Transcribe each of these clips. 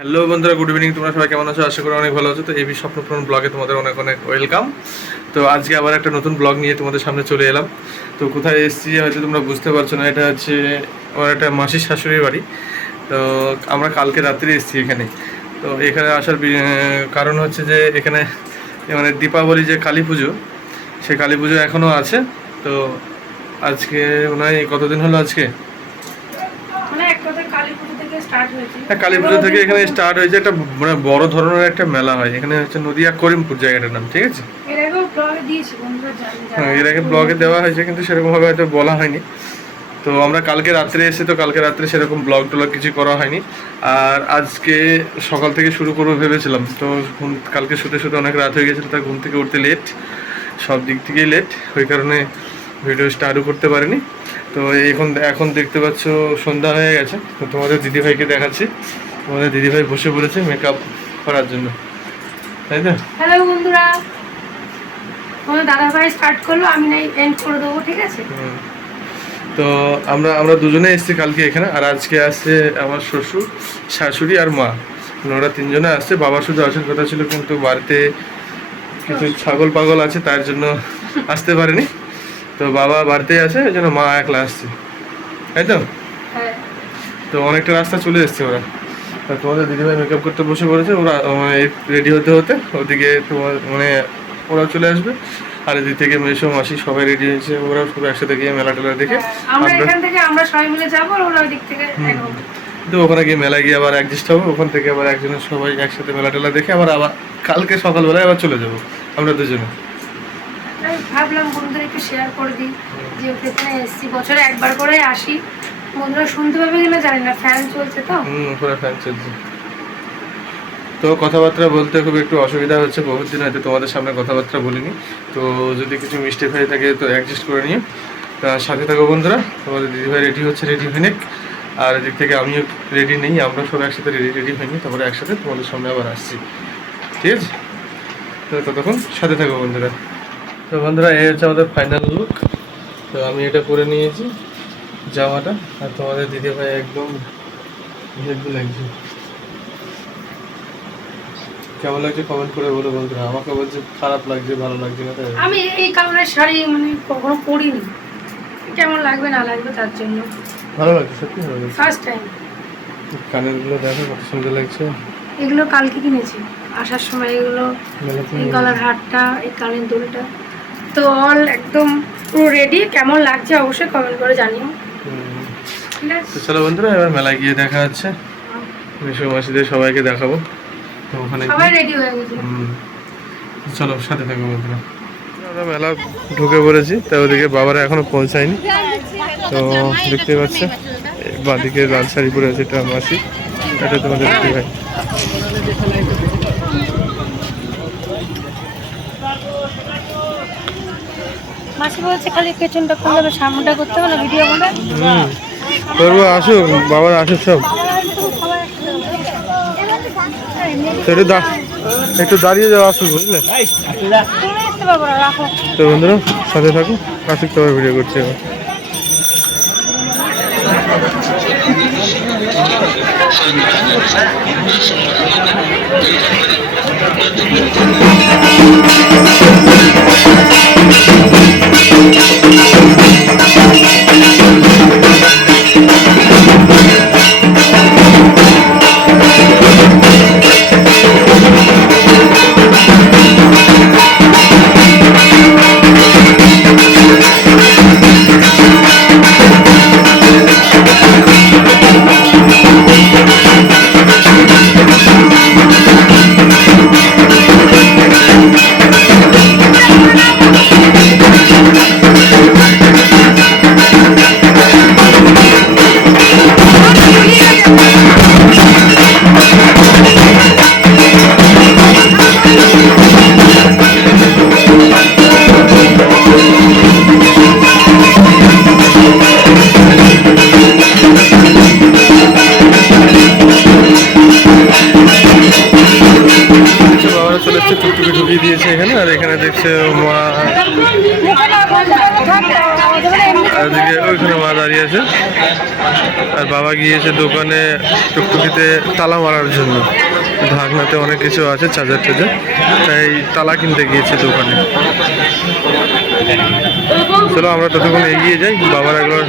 Hello বন্ধুরা, good evening. তোমরা সবাই কেমন আছো? আশা করি অনেক ভালো আছো। তো এবি স্বপ্নপূরণ ব্লগে তোমাদের অনেক অনেক ওয়েলকাম। তো আজকে আবার একটা নতুন ব্লগ নিয়ে তোমাদের সামনে চলে এলাম। তো কোথায় এসেছি হয়তো তোমরা বুঝতে পারছো না। এটা হচ্ছে আমার একটা মাসির শাশুড়ির বাড়ি। তো আমরা কালকে রাত্রে এসেছি এখানে। তো এখানে আসার কারণ হচ্ছে যে এখানে মানে দীপাবলি যে কালী পুজো, সেই কালী পুজো এখনও আছে। তো আজকে মনে হয় কতদিন হলো আজকে, হ্যাঁ কালী পুজো থেকে এখানে স্টার্ট হয়েছে। একটা মানে বড় ধরনের একটা মেলা হয় এখানে, হচ্ছে নদিয়া করিমপুর জায়গাটার নাম, ঠিক আছে। হ্যাঁ, এর আগে ব্লগে দেওয়া হয়েছে কিন্তু সেরকমভাবে হয়তো বলা হয়নি। তো আমরা কালকে রাত্রে এসে, তো কালকে রাত্রে সেরকম ব্লগ টলগ কিছু করা হয়নি। আর আজকে সকাল থেকে শুরু করবো ভেবেছিলাম, তো কালকে শুতে শুতে অনেক রাত হয়ে গেছিলো, তার ঘুম থেকে উঠতে লেট, সব দিক থেকেই লেট, ওই কারণে ভিডিও স্টার্টও করতে পারিনি। তো এখন দেখতে পাচ্ছ সন্ধ্যা হয়ে গেছে। তো তোমাদের দিদিভাইকে দেখাচ্ছি। তোমাদের দিদিভাই বসে পড়েছে মেকআপ করার জন্য, তাই তো? হ্যালো বন্ধুরা, তোমার দাদা ভাই স্টার্ট করলো, আমি নাই এন্ড করে দেবো, ঠিক আছে? তো আমরা দুজনে এসেছি কালকে এখানে। আর আজকে আসছে আমার শ্বশুর, শাশুড়ি আর মা, ওরা তিনজনে আসছে। বাবা শুধু আসার কথা ছিল কিন্তু বাড়িতে কিছু ছাগল পাগল আছে, তার জন্য আসতে পারেনি। তো বাবা বাড়িতেই আছে, ওই জন্য মা একলা আসছে, তাই তো? তো অনেকটা রাস্তা চলে এসছে ওরা। তোমাদের দিদিভাই মেকআপ করতে বসে পড়েছে। ওরা রেডি হতে হতে ওদিকে তোমার মানে ওরাও চলে আসবে। আর এদিক থেকে মেসো মাসি সবাই রেডি হয়েছে, ওরাও সব একসাথে গিয়ে মেলা টেলা দেখে আমরা সবাই মিলে যাবো, আর ওরা ওই দিক থেকে তো ওখানে গিয়ে মেলা গিয়ে আবার অ্যাডজাস্ট হবো। ওখান থেকে আবার একজনের সবাই একসাথে মেলা টেলা দেখে আবার কালকে সকালবেলায় আবার চলে যাবো আমরা দুজনে। ভাবলাম বন্ধুরা একটু শেয়ার করে দিই যে ওখানে এসছি, বছরে একবার করে আসি। বন্ধুরা শুনতে পাবে কিনা জানি না, ফ্যান চলছে তো। পুরো ফ্যান চলছে, তো কথাবার্তা বলতে খুব একটু অসুবিধা হচ্ছে। বহুত দিন হয়তো তোমাদের সামনে কথাবার্তা বলিনি। তো যদি কিছু মিস্টেক হয়ে থাকে তো অ্যাডজাস্ট করে নিও। তা সাথে থাকো বন্ধুরা। তোমাদের দিদিভাই রেডি হচ্ছে, রেডি হয়ে নিক। আর এদিক থেকে আমিও রেডি নেই, আমরা সব একসাথে রেডি হয়নি। তারপরে একসাথে তোমাদের সামনে আবার আসছি, ঠিক আছে? তো ততক্ষণ সাথে থাকো বন্ধুরা। তো বন্ধুরা, এই হচ্ছে আমাদের ফাইনাল লুক। তো আমি এটা পরে নিয়েছি জামাটা, আর তোমাদের দিদিভাই একদম হেভি লাগছে। কেমন লাগছে কমেন্ট করে বলো বন্ধুরা। আমাকে বলছে খারাপ লাগছে, ভালো লাগছে না। তাই আমি এই কালারের শাড়ি মানে কখনো পরিনি, কেমন লাগবে না লাগবে তার জন্য। ভালো লাগছে, সত্যি ভালো লাগছে। First time. কানেরগুলো দেখো কত সুন্দর লাগছে। এগুলো কালকে কিনেছি আসার সময়। এগুলো এই গলার হারটা, এই কানের দুলটা, তো অল একদম পুরো রেডি। কেমন লাগছে অবশ্যই কমেন্ট করে জানিও। তো চলো বন্ধুরা, এবার মেলায় গিয়ে দেখা হচ্ছে। মেসো মাসিদের সবাইকে দেখাবো। তো ওখানে সবাই রেডি হয়ে গেছে। চলো সাথে থাকো বন্ধুরা। আমরা মেলা ঢুকে পড়েছি। তো ওদিকে বাবারা এখনো পৌঁছায়নি। তো দেখতে পাচ্ছ বাঁদিকে লাল শাড়ি পরে আছে, এটা মাসি, এটা তোমাদের দিদি ভাই। মাসি বলছে খালি পেছনটা করলে, সামনেটা করতে হবে না, ভিডিও করে করবো। আসুক বাবারা, আসুক সব। একটু দাঁড়িয়ে যাওয়া আসুক, বুঝলে? তো বন্ধুরা সাথে থাকো, আসুক তোমার ভিডিও করছে এবার। টুকটুকি ঢুকিয়ে দিয়েছে এখানে। আর এখানে দেখছে মা আর ওদিকে ওইখানে মা দাঁড়িয়ে আছে, আর বাবা গিয়েছে দোকানে টুকটুকিতে তালা মারার জন্য। ঢাকনাতে অনেক কিছু আছে, চার্জার টার্জার, তাই তালা কিনতে গিয়েছে দোকানে। চলো আমরা ততক্ষণ এগিয়ে যাই, বাবার একবার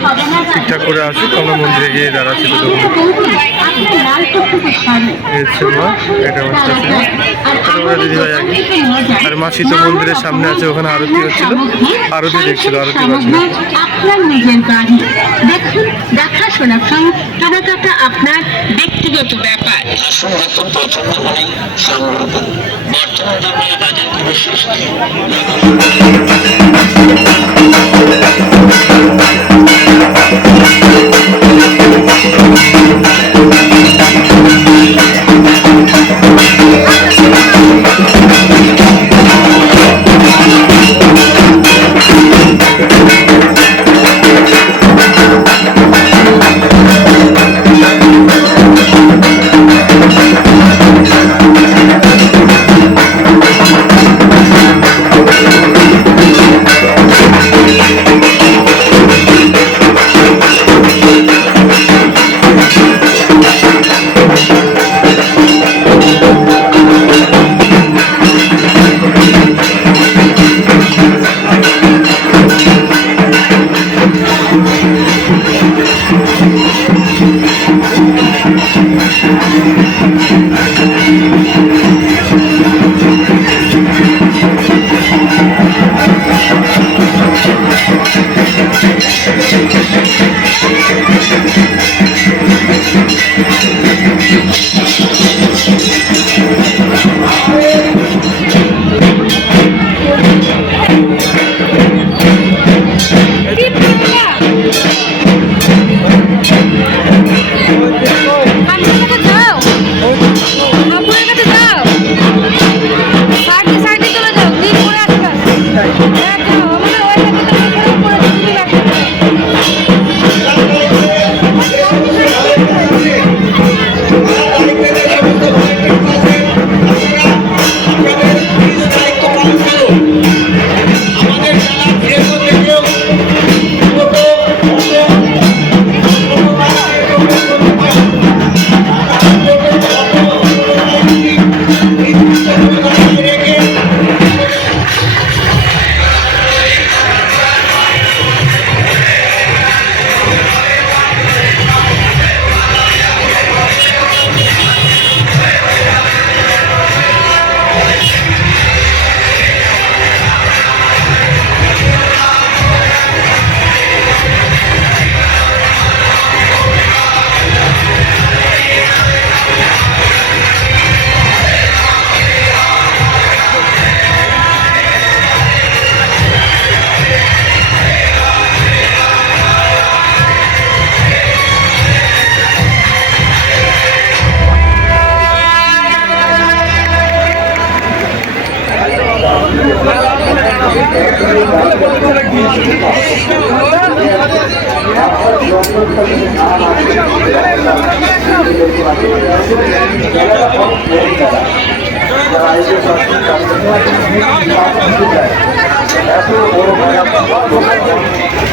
ঠিকঠাক করে আসুক, আমরা মন্দিরে গিয়ে দাঁড়াচ্ছি ততক্ষণ। মা, এটা আমার দিদিভাই আগে, আর মাসি তো মন্দিরের সামনে আছে, ওখানে আরতি হচ্ছিল, আরতি দেখছিল, আরতি বাজছিল। আপনার নিজের গাড়ি দেখুন, দেখাশোনা কেনাকাটা আপনার ব্যক্তিগত ব্যাপার।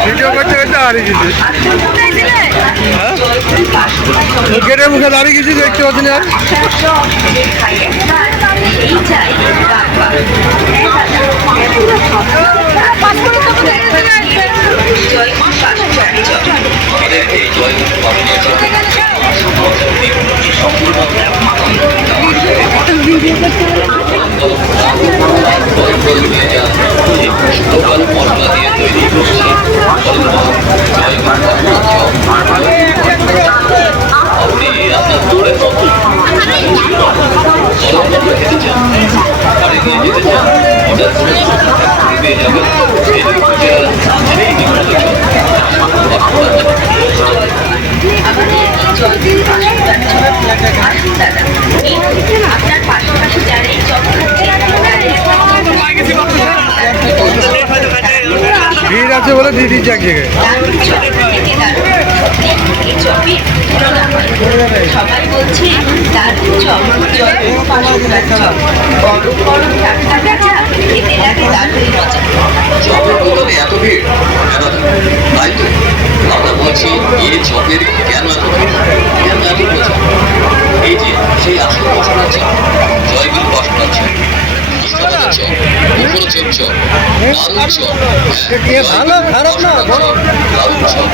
ভিডিও করতে করতে হারিয়ে গেছি, গেটের মুখে দাঁড়িয়ে গেছি, দেখতে পাচ্ছি না। ভিড় আছে বলে দিদি এক জায়গায় সবাই বলছে দারুণ চপ জয় পাশে চপ গরম গরম টাটকা ভাজা খেতে লাগে দারুণ মজা। চপের দোকানে এত ভিড় কেন? তাই তো আমরা বলছি এই চপের কেন এত ভিড়, কেন এত প্রচার? এই যে সেই আসল মশলার চপ, জয়গুরু মশলার চপ, কৃষ্ণকালের চপ, মুখরোচক চপ, দারুণ চপ, দারুণ চপ,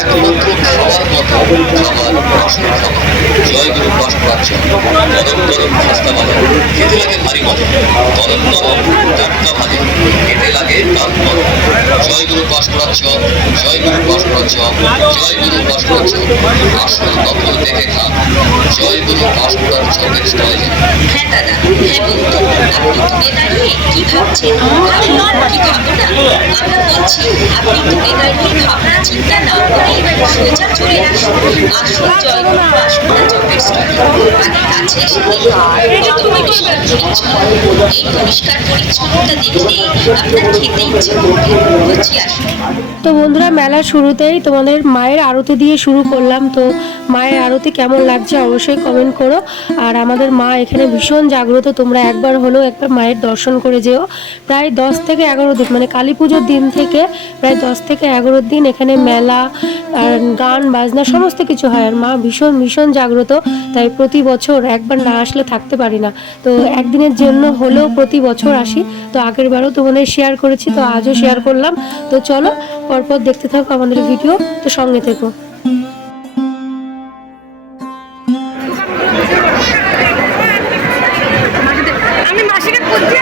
একমাত্র খাওয়ার মতো খাবার, আসল খাবার, জয়গুরু মশলার চপ, গরম গরম খাস্তা ভাজা, খেতে লাগে ভারী মজা, গরম গরম টাটকা ভাজা, খেতে লাগে দারুণ মজা। জয়গুরু মশলার চপ, জয়গুরু মশলার চপ, জয়গুরু মশলার চপ, আসল নকল দেখে খান, জয়গুরু মশলার চপের স্টলে যান। হ্যাঁ দাদা, হ্যাঁ বন্ধু, আপনি দূরে দাঁড়িয়ে কি ভাবছেন? খাবো কি খাবো না? আমরা বলছি আপনি দূরে দাঁড়িয়ে ভাবনা চিন্তা না করে সোজা চলে আসুন আসল জয়গুরু বাসনা চপের স্টলে। আর কাছে এসে কত পরিষ্কার পরিচ্ছন্ন, এই পরিষ্কার পরিচ্ছন্নতা দেখলে আপনার খেতে ইচ্ছে করবে। বুঝছি আসুন। তো বন্ধুরা, মেলার শুরুতেই তোমাদের মায়ের আরতি দিয়ে শুরু করলাম। তো মায়ের আরতি কেমন লাগছে অবশ্যই কমেন্ট করো। আর আমাদের মা এখানে ভীষণ জাগ্রত, তোমরা একবার হলেও একবার মায়ের দর্শন করে যেও। প্রায় 10 থেকে 11 দিন, মানে কালী পুজোর দিন থেকে প্রায় 10 থেকে 11 দিন এখানে মেলা আর গান বাজনা সমস্ত কিছু হয়। আর মা ভীষণ ভীষণ জাগ্রত, তাই প্রতি বছর একবার না আসলে থাকতে পারি না। তো একদিনের জন্য হলেও প্রতি বছর আসি। তো আগের বারও তোমাদের শেয়ার করেছি, তো আজও শেয়ার করলাম। তো চলো পরপর দেখতে থাকো আমাদের ভিডিও, তো সঙ্গে থেকো। আমি মাসিকে খুঁজছি।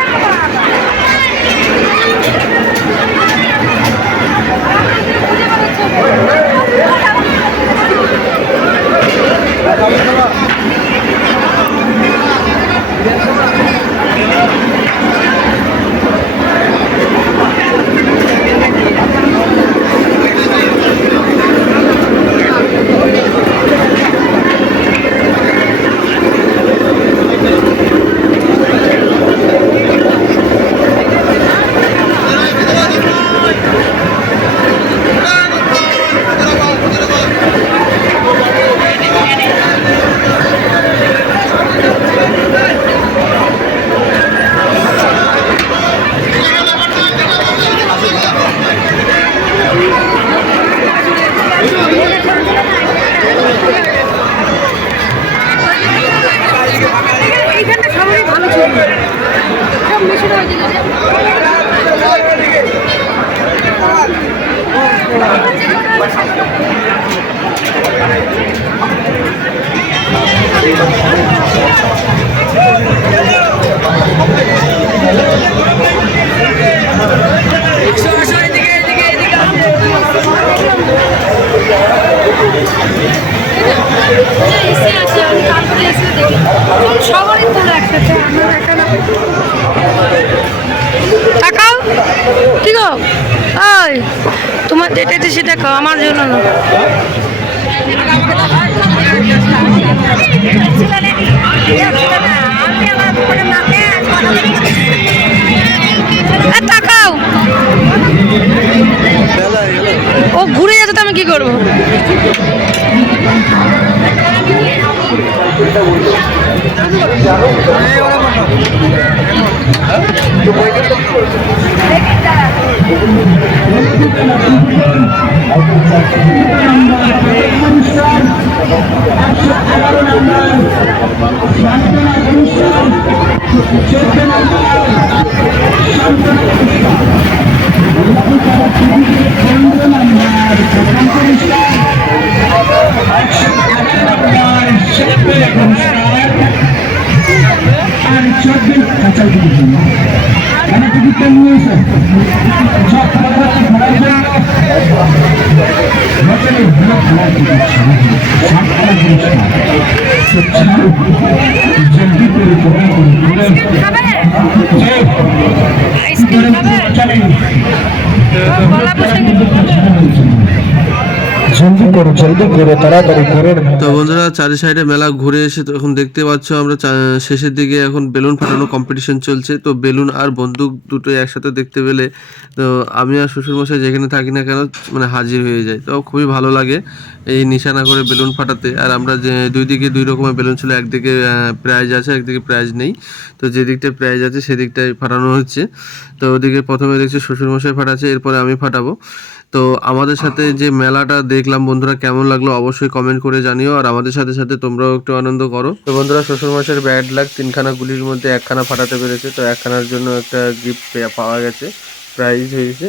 সবারই তো একসাথে তাকাও। কি গো, ওই তোমার যেটা আছে সেটা খাও, আমার জন্য না। তাকাও, ও ঘুরে যাচ্ছে তো আমি কি করবো? জলদি করো, জলদি করো, তাড়াতাড়ি করো। তো বন্ধুরা চারি সাইডে মেলা ঘুরে এসে তো এখন দেখতে পাচ্ছ আমরা শেষের দিকে এখন বেলুন ফাটানো কম্পিটিশন চলছে। তো বেলুন আর বন্দুক দুটো একসাথে দেখতে পেলে তো আমি আর শ্বশুরমশাই যেখানে থাকি না কেন মানে হাজির হয়ে যায়। তো খুবই ভালো লাগে এই নিশানা করে বেলুন ফাটাতে। আর আমরা যে দুই দিকে দুই রকমের বেলুন ছিল, একদিকে প্রাইজ আছে একদিকে প্রাইজ নেই। তো যে দিকটায় প্রাইজ আছে সেদিকটায় ফাটানো হচ্ছে। তো ওদিকে প্রথমে দেখছি শ্বশুরমশাই ফাটাচ্ছে, এরপরে আমি ফাটাবো। তো আমাদের সাথে যে মেলাটা দেখলাম বন্ধুরা কেমন লাগলো অবশ্যই কমেন্ট করে জানিও, আর আমাদের সাথে সাথে তোমরাও একটু আনন্দ করো। তো বন্ধুরা শ্বশুরমশাইয়ের ব্যাড লাক, 3খানা গুলির মধ্যে 1খানা ফাটাতে পেরেছে। তো 1খানার জন্য একটা গিফট পাওয়া গেছে, প্রাইজ হয়েছে।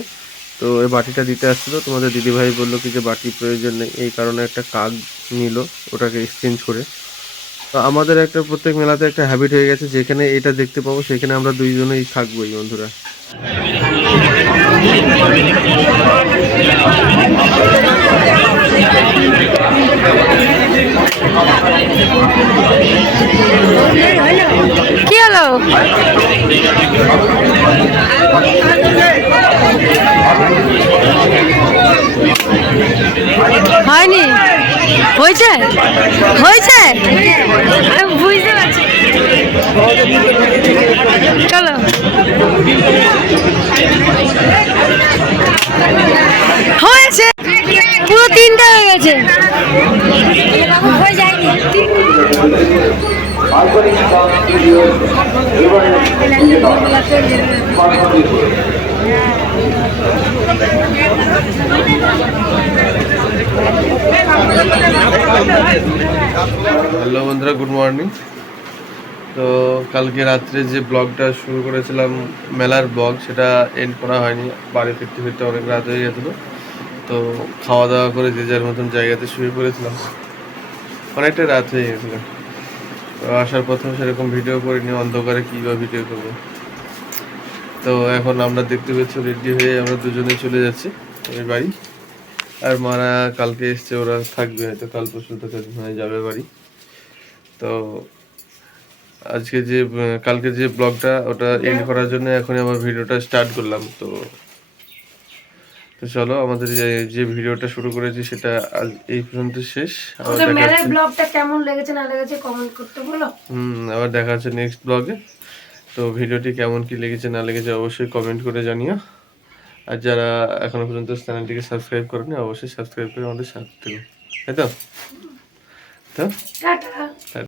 তো এই বাটিটা দিতে আসছিলো, তোমাদের দিদিভাই বললো কি যে বাটি প্রয়োজন নেই, এই কারণে একটা কাক নিল ওটাকে এক্সচেঞ্জ করে। তো আমাদের একটা প্রত্যেক মেলাতে একটা হ্যাবিট হয়ে গেছে, যেখানে এটা দেখতে পাবো সেখানে আমরা দুইজনেই থাকবোই বন্ধুরা। কি হলো? হয়নি? হয়েছে? হয়েছে? আমি বুঝতে পারছি। চলো হয়েছে, পুরো 3টা হয়ে গেছে। হয়ে যায়নি। হ্যালো বন্ধুরা, গুড মর্নিং। তো কালকে রাত্রে যে ব্লগটা শুরু করেছিলাম মেলার ব্লগ, সেটা এন্ড করা হয়নি। বাড়ি ফিরতে ফিরতে অনেক রাত হয়ে গেছিলো। তো খাওয়া দাওয়া করে যে যার মতন জায়গাতে শুয়ে পড়েছিলাম, অনেকটা রাত হয়ে গেছিলো। তো আসার প্রথমে সেরকম ভিডিও করিনি, অন্ধকারে কী বা ভিডিও করবো। তো এখন আমরা দেখতে পাচ্ছি রেডি হয়ে আমরা দুজনে চলে যাচ্ছি ওই বাড়ি। আর মারা কালকে এসছে, ওরা থাকবে হয়তো, কাল পরশু থেকে যাবে বাড়ি। তো আজকে যে কালকে যে ব্লগটা ওটা এন্ড করার জন্য এখন আবার ভিডিওটা স্টার্ট করলাম। তো চলো আমাদের যে ভিডিওটা শুরু করেছি সেটা আজ এই পর্যন্ত শেষ। আবার দেখা হচ্ছে ব্লগটা কেমন লেগেছে না লেগেছে কমেন্ট করতে বলো। আবার দেখা হচ্ছে নেক্সট ব্লগে। তো ভিডিওটি কেমন কি লেগেছে না লেগেছে অবশ্যই কমেন্ট করে জানিও। আর যারা এখনো পর্যন্ত চ্যানেলটিকে সাবস্ক্রাইব করেনি অবশ্যই সাবস্ক্রাইব করে আমাদের সাথে থাকো, তাই তো? টাটা।